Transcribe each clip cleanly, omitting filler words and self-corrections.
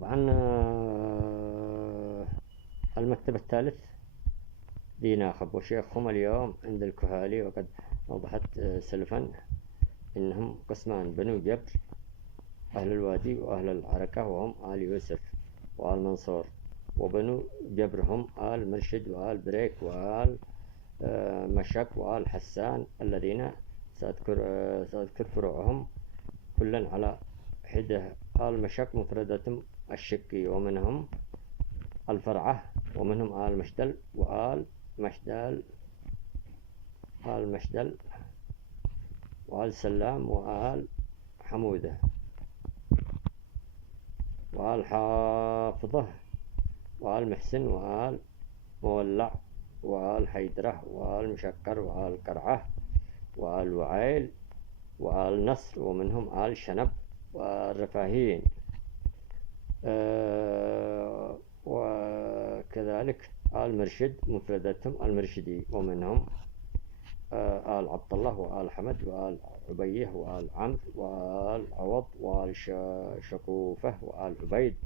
طبعا المكتب الثالث ذي ناخب وشيخهم اليوم عند الكهالي. وقد وضحت سلفا إنهم قسمان: بنو جبر أهل الوادي وأهل العركة وهم آل يوسف وآل منصور، وبنو جبر هم آل مرشد وآل بريك وآل مشك وآل حسان الذين سأذكر فروعهم كلا على حدة. آل مشك مفردة الشكي ومنهم الفرعة، ومنهم آل مشدل وآل مشدل وآل سلام وآل حمودة وآل حافظة وآل محسن وآل مولع وآل حيدرة وآل مشكر وآل قرعة وآل وعيل وآل نصر، ومنهم آل شنب والرفاهيين. وكذلك آل مرشد مفردتهم المرشدي، ومنهم آل عبد الله وآل حمد وآل عبيه وآل عمرو وآل عوض وآل شقوفة وآل عبيد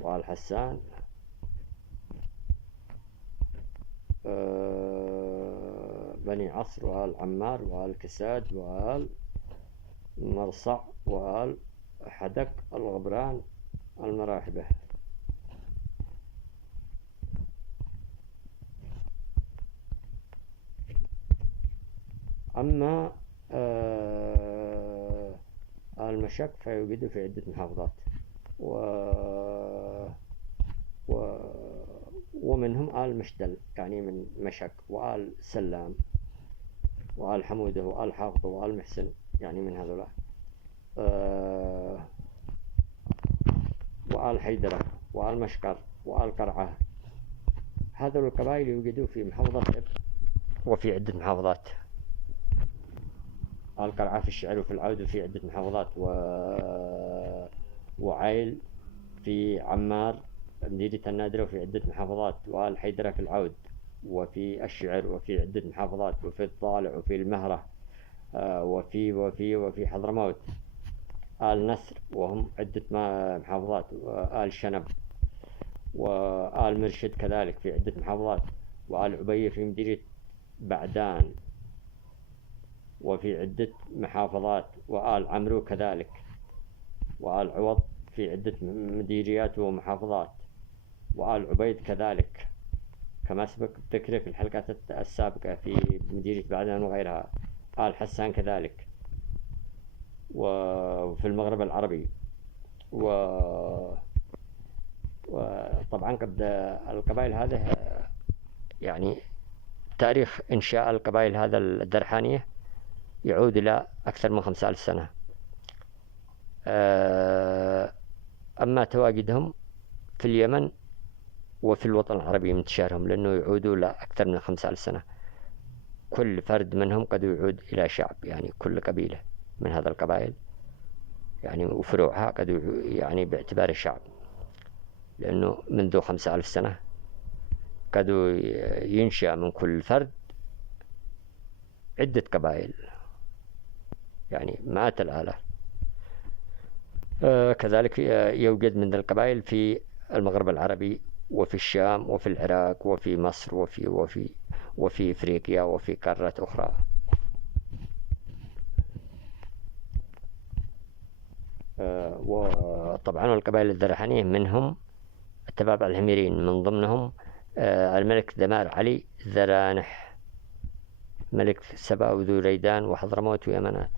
وآل حسان. بني عصر وآل عمار وآل كساد وآل مرصع وآل حدق الغبران المراحبة. أما المشك فيوجد في عدة محافظات ومنهم آل مشدل يعني من مشك، وآل سلام وآل حمودة وآل حافظة وآل محسن يعني من هذولا، وآل حيدرة وآل مشكر وآل قرعة. هذول القبائل يوجدوا في محافظة وفي عدة محافظات. آل قرعة في الشعر وفي العود وفي عدة محافظات، وعيل في عمار مدينة النادرة وفي عدة محافظات، وآل حيدرة في العود وفي الشعر وفي عدة محافظات، وفي الطالع وفي المهرة وفي حضرموت. آل نصر وهم عدة محافظات، وآل شنب وآل مرشد كذلك في عدة محافظات، وآل عبيه في مدينة بعدان وفي عدة محافظات، وآل عمرو كذلك، وآل عوض في عدة مديريات ومحافظات، وآل عبيد كذلك كما سبق ذكره في الحلقات السابقة في مديرية بعدان وغيرها. آل حسان كذلك وفي المغرب العربي. وطبعا قد القبائل هذه يعني تاريخ إنشاء القبائل هذا الدرحانية يعود إلى أكثر من 5000 سنة. أما تواجدهم في اليمن وفي الوطن العربي من انتشارهم لأنه يعودوا إلى أكثر من 5000 سنة. كل فرد منهم قد يعود إلى شعب، يعني كل قبيلة من هذا القبائل يعني وفروعها قد يعني باعتبار شعب، لأنه منذ 5000 سنة قد ينشأ من كل فرد عدة قبائل، يعني مئات الآلاف. كذلك يوجد من القبائل في المغرب العربي وفي الشام وفي العراق وفي مصر وفي إفريقيا وفي قارات أخرى. وطبعا القبائل الدرحانية منهم التبابع الحميريين، من ضمنهم الملك دمار علي ذرانح ملك سبا وذو ريدان وحضرموت ويمنات.